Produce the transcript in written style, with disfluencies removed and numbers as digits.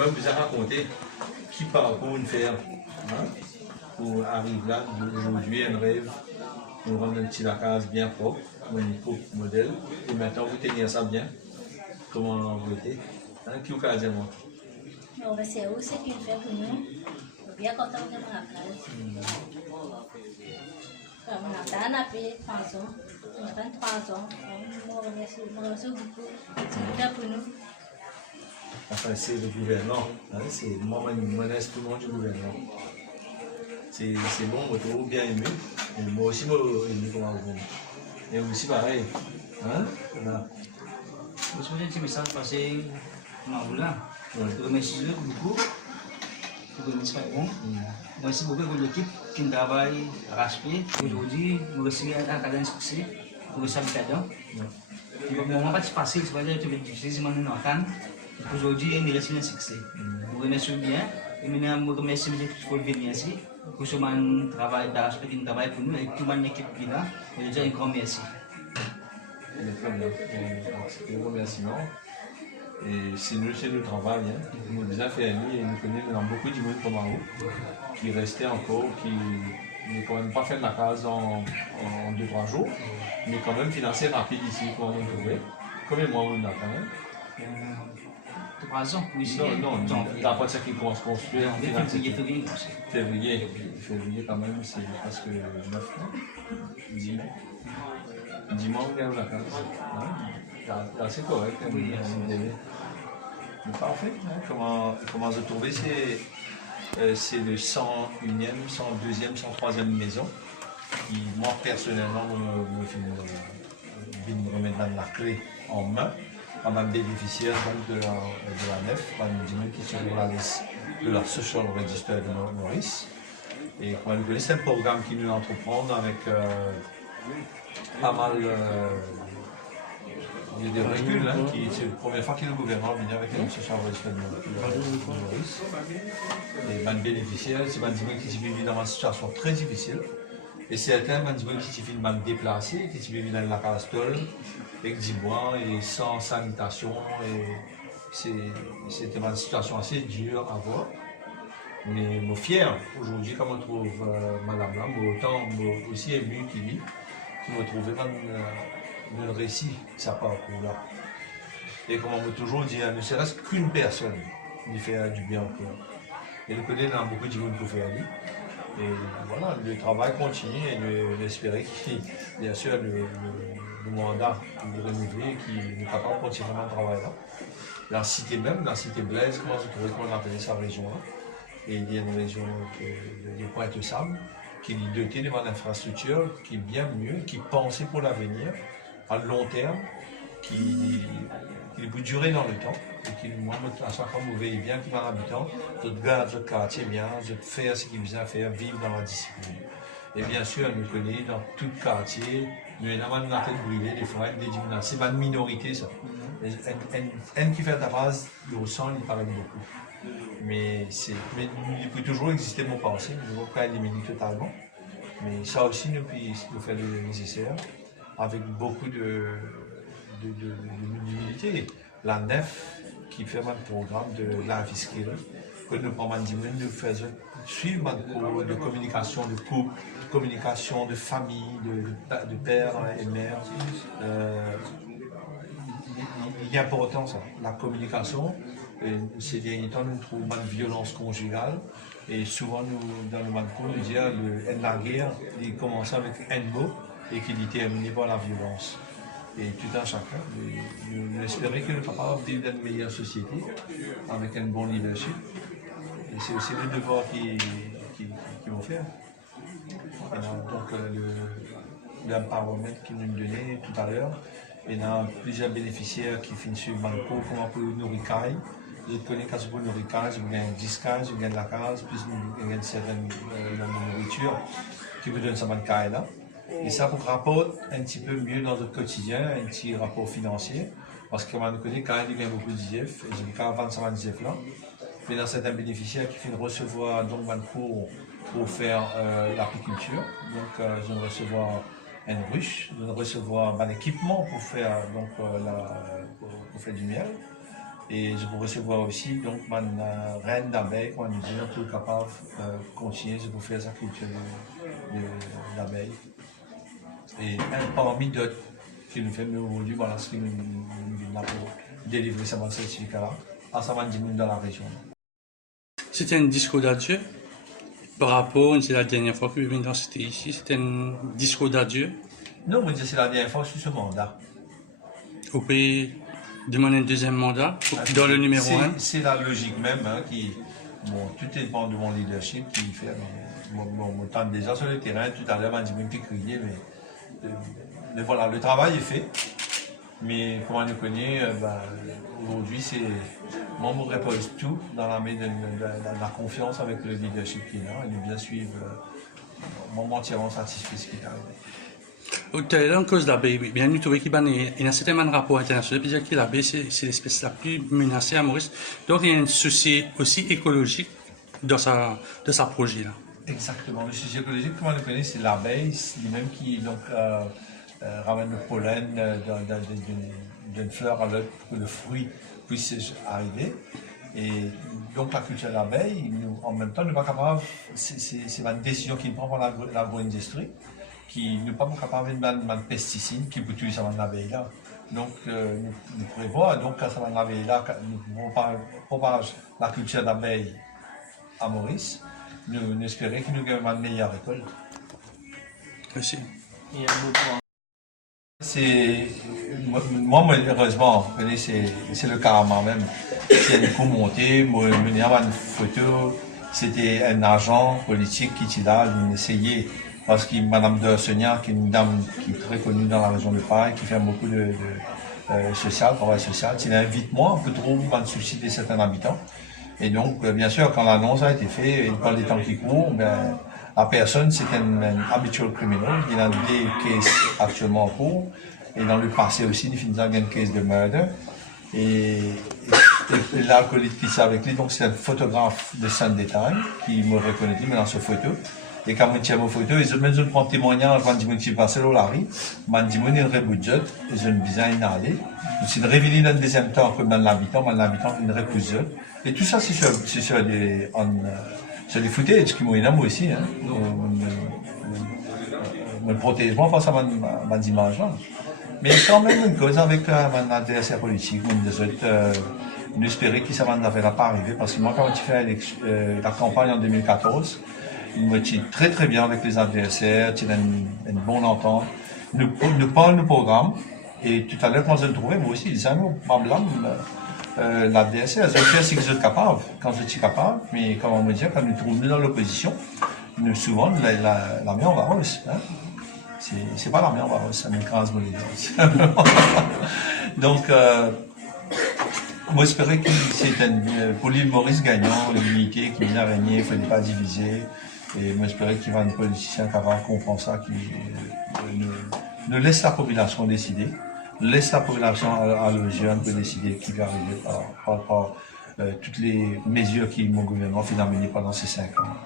moi, vous ai raconté qui parcourt une faire pour arriver là, aujourd'hui, un rêve, nous rendre un petit lacage bien propre, un propre modèle, et maintenant vous tenez ça bien, comment vous êtes, qui vous a dit moi? Non, mais c'est aussi qu'il fait pour nous, bien content de ma place. On a un appel 3 ans, on a 23 ans, on remercie beaucoup, c'est bien pour nous. Enfin, c'est le gouvernement, c'est moi, mon instrument du gouvernement. C'est bon, on trouve bien aimé. Et moi aussi, moi, aimé comment vous. Et aussi pareil. Hein? Voilà. Je vous ai dit, message passé là. Je remercie beaucoup. Je remercie bon. Merci beaucoup pour l'équipe qui travaille arraché. Aujourd'hui, nous recevons un cadeau de succès pour le cadeau. Le moment pas facile, c'est pas dire que tu es difficile, mais nous entendons. Aujourd'hui, nous recevons un succès. Nous remercions bien. Et maintenant, nous remercions pour venir ici. Pour ce travail d'arraché qui travaille pour nous et toute l'équipe qui est là. Je veux dire un grand merci. C'est un remerciement. Et c'est nous travail. Nous avons déjà fait un lit et nous connaissons beaucoup de monde comme vous qui restaient encore, qui ne quand même pas fait la case en 2-3 jours, mais quand même financé rapide ici pour nous trouver. Combien de mois vous n'avez 3 ans, oui. Non, d'après ça qui commence à construire. Février. Février quand même, c'est presque 9 mois. 10 mois, on gagne la case. C'est assez correct. Oui, parfait. Comment se trouver, c'est le 101e, 102e, 103e maison qui, moi personnellement, me remettre la clé en main. On a bénéficiaire donc, de la nef, qui sont sur la liste de la Social Register de Maurice. Et comme vous connaissez, c'est un programme qui nous entreprend avec pas mal. Il y a des reculs, c'est la première fois que le gouvernement vient avec un social register de Maurice. Et les bénéficiaires, c'est des gens qui vivent dans une situation très difficile. Et certains des gens qui vivent déplacés, qui vivent dans la Castole, avec du bois et sans sanitation. C'était une situation assez dure à voir. Mais je suis fier aujourd'hui quand on trouve madame là, mais autant aussi ému qui me trouvait dans le récit, ça parcours là. Et comme on m'a toujours dit, ne serait-ce qu'une personne lui fait du bien au cœur. Et nous connaissons beaucoup de gens pour faire lui. Et voilà, le travail continue et nous espérons que, bien sûr, le mandat est renouvelé, qu'il est capable de continuer le travail là. La cité même, la cité Blaise, comment je trouvais qu'on appelait sa région là. Et il y a une région de Pointe-Sable qui est dotée d'une infrastructure qui est bien mieux, qui est pensée pour l'avenir, à long terme, qui peut durer dans le temps. Et qui, moi, à chaque fois, vous veillez bien qui va l'habitant, de garder votre quartier bien, de faire ce qu'il vient faire, vivre dans la discipline. Et bien sûr, nous connaissons dans tout le quartier, nous avons une tête brûlée, des fois, des diminutions. C'est pas une minorité, ça. Un qui fait de la base, le sang, il paraît beaucoup. Mais il peut toujours exister mon pensée, je ne vais pas éliminer totalement. Mais ça aussi, nous fait le nécessaire, avec beaucoup d'humilité. La nef qui fait un programme de la fiscale, que nous nous faisons suivre un cours de communication de couple, de communication de famille, de père et mère. Il est important ça, la communication. Ces derniers temps, nous trouvons une violence conjugale. Et souvent, dans le Manco, nous disons que la guerre, il commence avec un mot et qu'il est terminé par la violence. Et tout un chacun, nous espérons que nous sommes capables de vivre dans une meilleure société avec un bon leadership. Et c'est aussi le devoir qu'ils vont faire. Donc, l'empowerment qu'ils nous donnaient tout à l'heure, il y a plusieurs bénéficiaires qui finissent sur le Manco, comme un peu Nourricaille. Je connais quand vous Nourricaille, vous gagnez 10 cases, vous gagnez la case, plus vous gagnez certaines nourriture qui vous donne sa bancaille là. Et ça vous rapporte un petit peu mieux dans votre quotidien, un petit rapport financier. Parce que comme on connaît, quand il y a beaucoup d'IF, et j'ai quand vendre ça d'IF là. Mais dans certains bénéficiaires qui viennent recevoir donc un cours pour faire l'apiculture, donc je viens recevoir une ruche, je viens recevoir un équipement pour faire donc pour faire du miel. Et je peux recevoir aussi donc ma reine d'abeille, on nous dit tout capable de continuer de faire sa culture d'abeille. Et parmi d'autres qui nous fait aujourd'hui, voilà ce qui nous a pour délivrer ce certificat-là, à ça va dans la région. C'était un discours d'adieu par rapport, c'est la dernière fois que je c'était ici, c'était un discours d'adieu. Non, moi c'est la dernière fois que je suis sur ce mandat. Vous pouvez demander un deuxième mandat dans le numéro 1. C'est la logique même qui, bon, tout dépend de mon leadership qui fait. Mon temps déjà sur le terrain, tout à l'heure, on dit même plus crier, mais voilà, le travail est fait. Mais comme on le connaît, aujourd'hui, moi, je repose tout dans la main de la confiance avec le leadership qui est là. Il nous bien suivre. Moi, entièrement satisfait de ce qui est arrivé. Tout à l'heure, en cause de l'abeille, bien nous trouvons qu'il y a un certain rapport international, puis dire que l'abeille, c'est l'espèce la plus menacée à Maurice. Donc, il y a un souci aussi écologique dans sa projet là. Exactement. Le souci écologique, comme on le connaît, c'est l'abeille, c'est lui-même qui donc, ramène le pollen d'une fleur à l'autre pour que le fruit puisse arriver. Et donc la culture de l'abeille, en même temps, nous pas capable, c'est une décision qui prend par l'agro-industrie, qui n'est pas capable de mettre des pesticides qui peut tuer cette abeille-là. Donc nous prévoyons, donc quand cette abeille-là, nous propage la culture d'abeille à Maurice, nous espérons que nous gagnons une meilleure récolte. Merci. Moi, malheureusement, c'est le karma même. C'est un coup monté, moi, je une photo, c'était un agent politique qui était là, il essayait, parce que Madame de Seigneur, qui est une dame qui est très connue dans la région de Paris, qui fait beaucoup de travail social, il invite moi, un peu trop, dans le souci de certains habitants. Et donc, bien sûr, quand l'annonce a été faite, et par les temps qui courent, la personne, c'est un habitual criminal. Il a des cases actuellement en cours. Et dans le passé aussi, il finit avec une case de meurtre. Et l'alcoolique qui est avec lui, donc c'est un photographe de Sunday Time qui me reconnaît dans cette photo. Et quand on tient ma photo, ils ont pris un témoignage quand ils sont passés au Larry. Ils ont dit qu'ils ont un budget, ils ont besoin d'aller. C'est révélé dans le deuxième temps comme dans l'habitant, ils ont repoussé. Et tout ça, c'est sur des footage qui m'ont aidé moi aussi. Hein. Me protège moi face à ma image là. Mais quand même une cause avec mon adversaire politique, on espérait que ça n'avait pas arrivé parce que moi quand j'ai fait la campagne en 2014, il me tient très très bien avec les adversaires, il y a une bonne entente. Nous parlons du programme et tout à l'heure quand je le trouvais, moi aussi, ils disaient ma blâme. L'adversaire, je fais ce que je suis capable, quand je suis capable, mais comme on me dit, quand nous trouvons dans l'opposition, nous souvent la main en varose. Hein? C'est pas la main en varose, c'est une grâce Donc, moi j'espérais que c'est pour l'île Maurice gagnant, l'unité qui vient régner, il ne fallait pas diviser. Et moi j'espérais qu'il y aura un politicien capable de comprendre ça, qui ne laisse la population décider. Laisse la population à le jeune peut décider qui va arriver par toutes les mesures que mon gouvernement a menées pendant ces 5 ans.